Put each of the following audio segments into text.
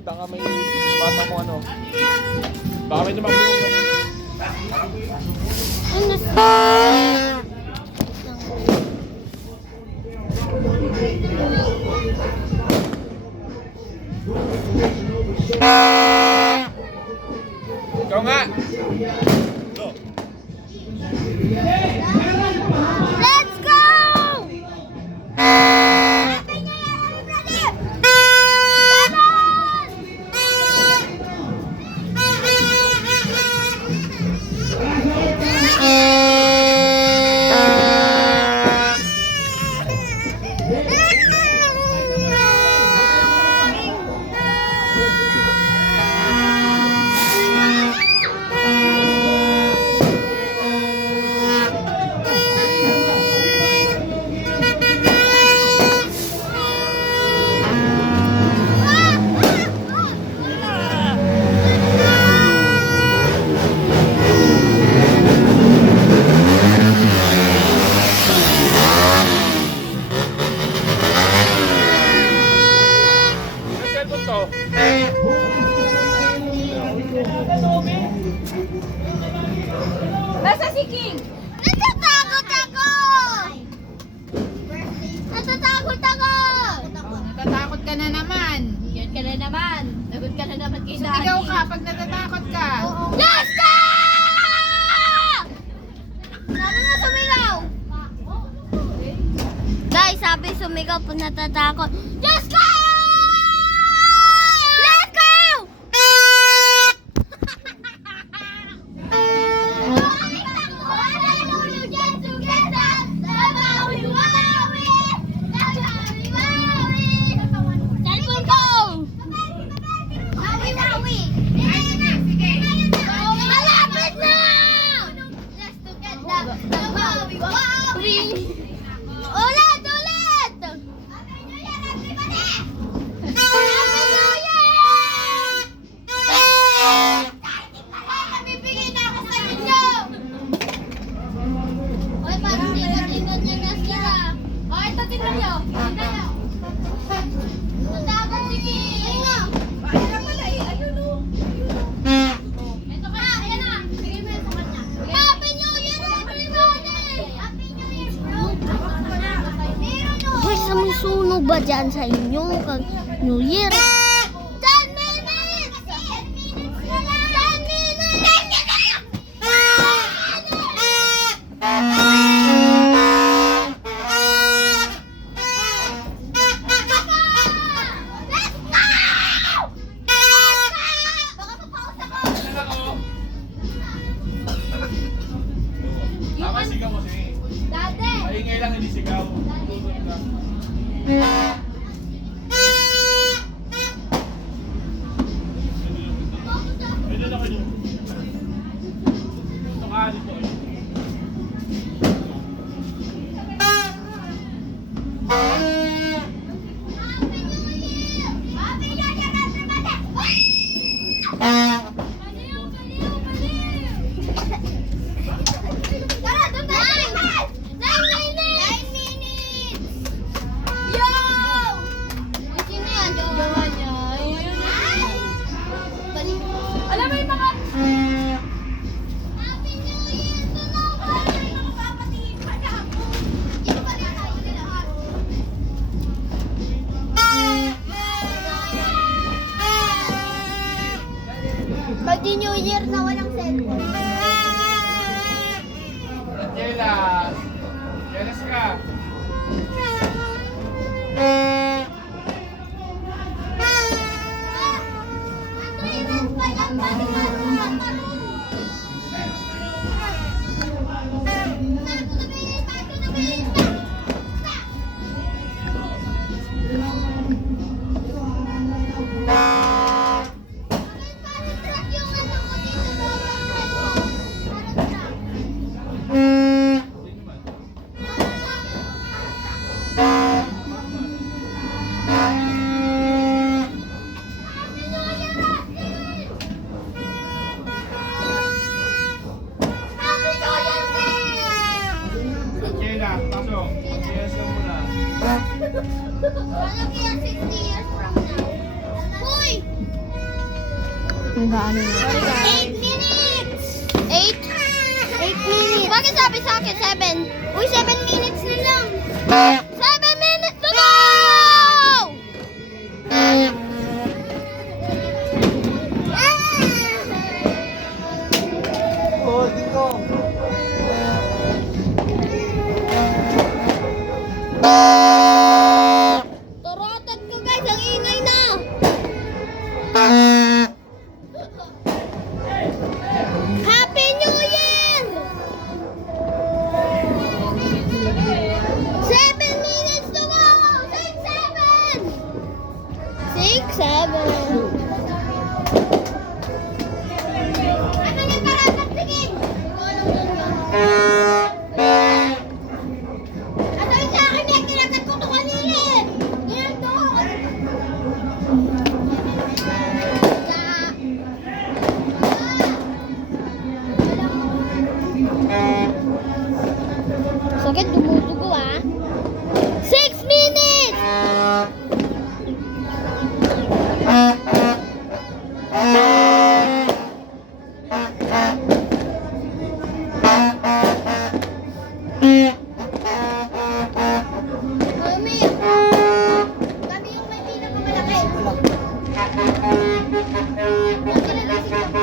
kapatid, baka may bata mo ano. Baka may tumakbo. Ikaw nga! Let's go! Nasa si King? Natatakot ako! Natatakot ako! Natatakot ka na naman. Yan ka na naman. Lagot ka na naman kay Daddy. Ikaw ka pag natatakot ka. Yes ka! Sabi mo sumigaw. Guys, sabi sumigaw pag natatakot. Yes ka! Let's go! Cellphone ko! Malapit na! Ulit! Ulit! Namibigay na ako sa inyo! Oy, parang tingnan niya na sila. O, ito tingnan niyo. Tingnan niyo. Natatakot si King. Bakit na pala eh? Ayun o. Ito ka. Ayan na. Bigay mo yan sa kanya. Happy New Year, everybody! Happy New Year, bro. Guys, may sunog ba dyan sa inyo? Kag New Year? 10 minutes! 10 minutes na lang! 10 minutes! Let's go! Baka mapausa ko! Tama sigaw kasi. Dati! Maingay lang, hindi sigaw. Tutulog lang. Pwede na kayo. Ito ka, dito kayo. Happy New Year! Happy New Year, everybody! Baliw! Baliw! Baliw! Tara, doon tayo! 9 minutes! 9 minutes! Yo! Sino yan? Jowa niya. Ay! Baliw! Alam mo yung mga... Happy New Year! Tulungan! Ay, nakapapatingin pa na ako. Hindi pa rin tayo lahat. Pag New Year na walang cellphone. Jelas. Jelas ka. Andrew, pa yan, pati ka naman, paro. Tago na bilis, stop! Track yung ano ko dito, Jela, pasok. Jelas ka muna. Ano kaya 60 years from now? Uy! kung gaano yun. 8 minutes! 8? 8 minutes. Bakit sabi sa akin 7? Uy, 7 minutes na lang. 7 minutes to go! Oh, dito. Torotot ko guys, ang ingay na. Happy New Year! 7 minutes to go! 6, 7! 6, 7! Ano yung karapat? Tingin! Ano yung sa akin yan? Kinagat ko ito kanina eh! Yan to! Sakit, dumudugo ah. 6 minutes! Mami, kami yung may pinakamalaki. Yung kinalisik ko.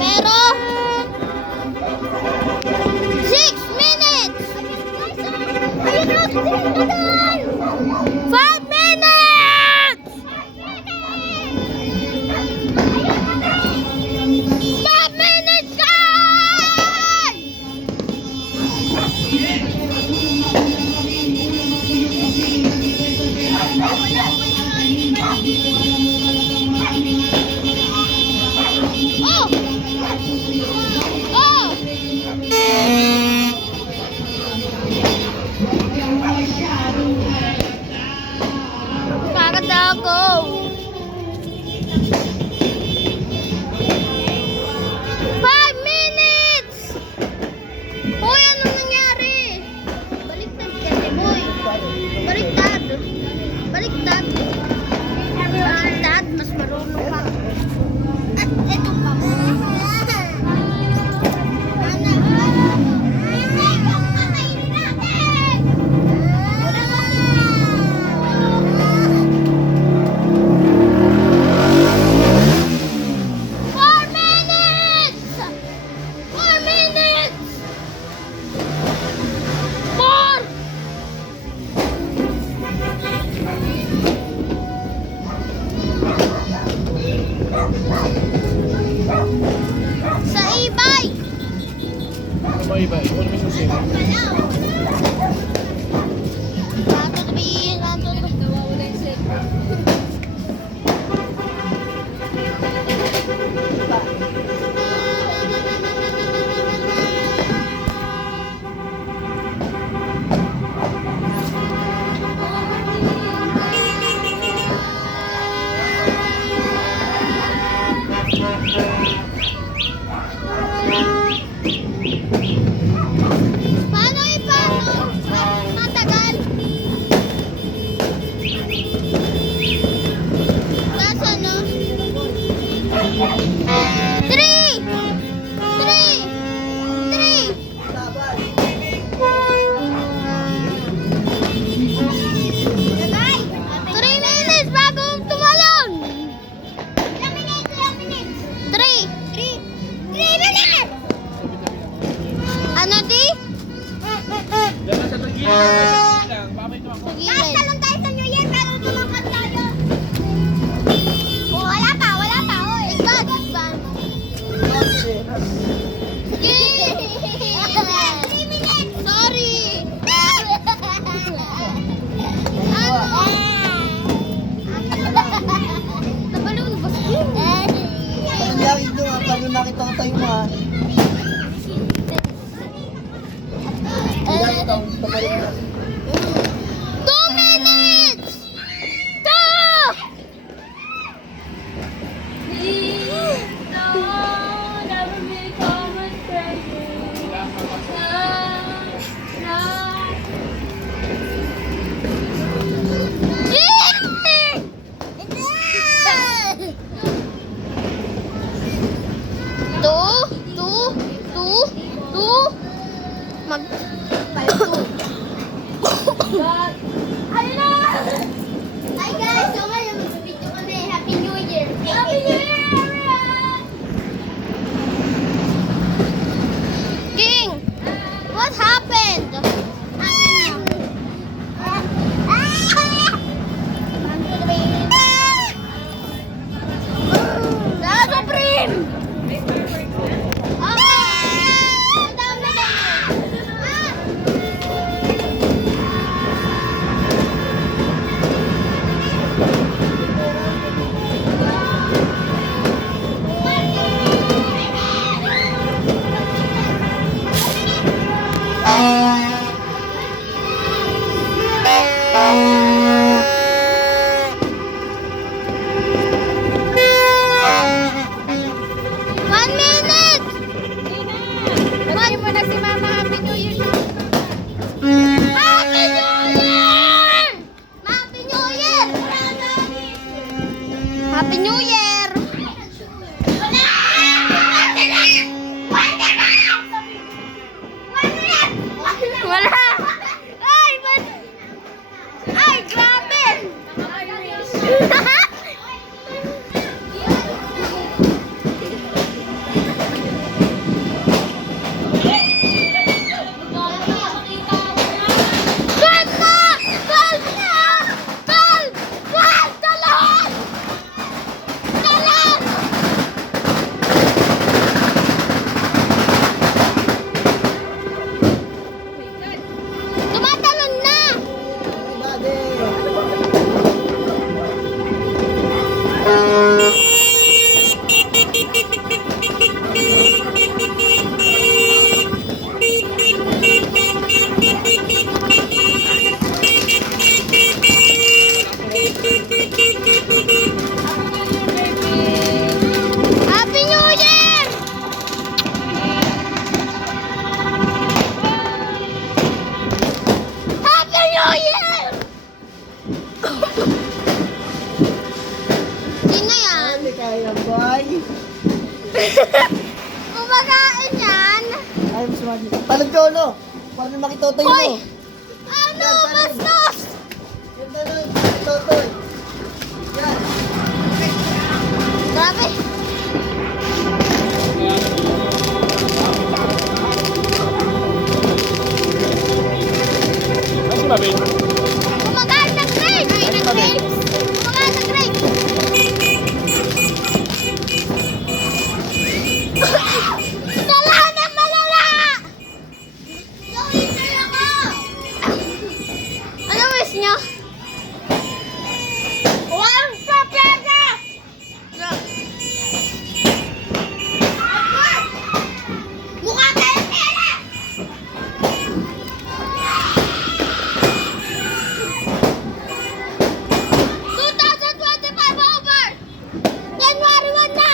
Pero 6 minutes! Ayun na! 5 minutes! 5 minutes guys! Oh! Oh! Pagod ako. 5 minutes! Hoy, anong nangyari? Baliktad kasi, boy. Baliktad. Baliktad. Baliktad. Mas marunong ka. At ito pa. Sa ibay! Ano ba iba? Ano ba yung sila? Paano ipano? Matagal? Nasa no? 3! 3! 3 minutes bago tumalon! 3 minutes! Ano di? Diyan sa tagilid lang. Baka may tumakbo. Sa gilid. Talon tayo sa New Year pero tumakat tayo. Oh, wala pa. Oy, advance. Sige. 3 minutes. Sorry. Nabalon ba? Lagi doon, pag nakita ko tayo 2 minutes! 2! Mag... Ayun na! Hi guys! So ngayon, magbibidyo kami. Happy New Year! Happy New Year, everyone! King! What happened? Supreme! Batiin mo na si Mama. Happy New Year. Happy New Year! Happy New Year! Happy New Year! Wala! Ay, ba't? Ay, grabe! Tumatalon na! Happy New Year! Happy New Year! Sino yan? Hindi kaya, boy. Kumakain yan? Ay, mas mali. Palag ka, ulo. Paano makitotoy mo? Hoy! Ano? Bastos! Yan na lang, makitotoy. Yan. Grabe! Ano si Mabel? Kumakain ng grapes! Kumakain ng grapes! Kumakain ng grapes! Dala na malala! Ano wish nyo? One papaya! Mukha tayo pera! Over! January 1 na!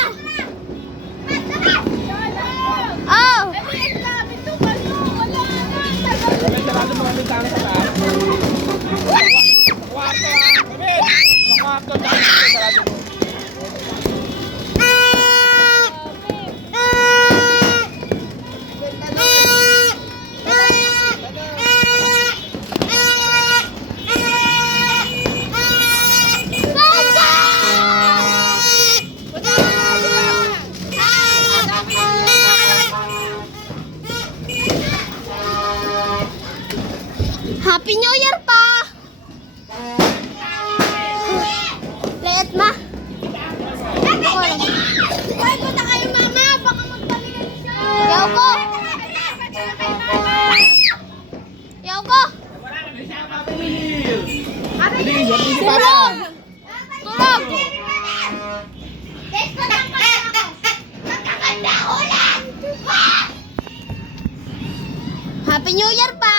Oh! Mabel, sarado mo ang bintana sa taas. Sa kwarto ah! Mabel! Sa kwarto, sarado mo. Happy New Year pa! Let ma! Ay, punta kayo mama! Baka magpaligan siya! Yaw ko! Yaw ko! Tulog! Tulog! Happy New Year pa!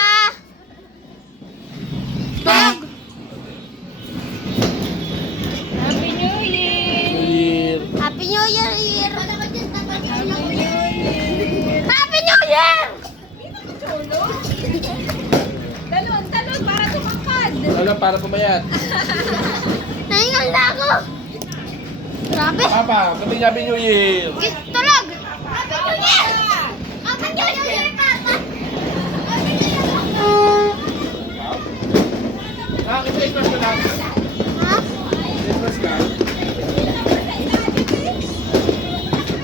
Wala para pumayat. Nahingal na ako. Grabe. Papa, Happy New Year. Tulog. Happy New Year. Happy New Year, Papa. Happy New Year. Nakakita-Christmas ka lang. Ha? Christmas ka.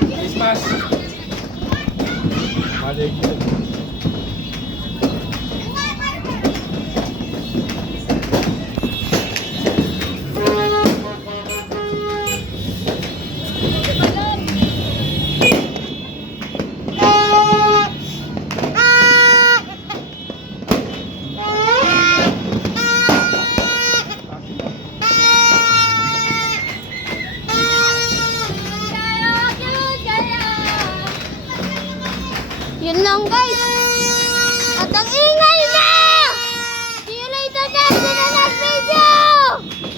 Christmas. Mali ko. Yun lang guys. At ang ingay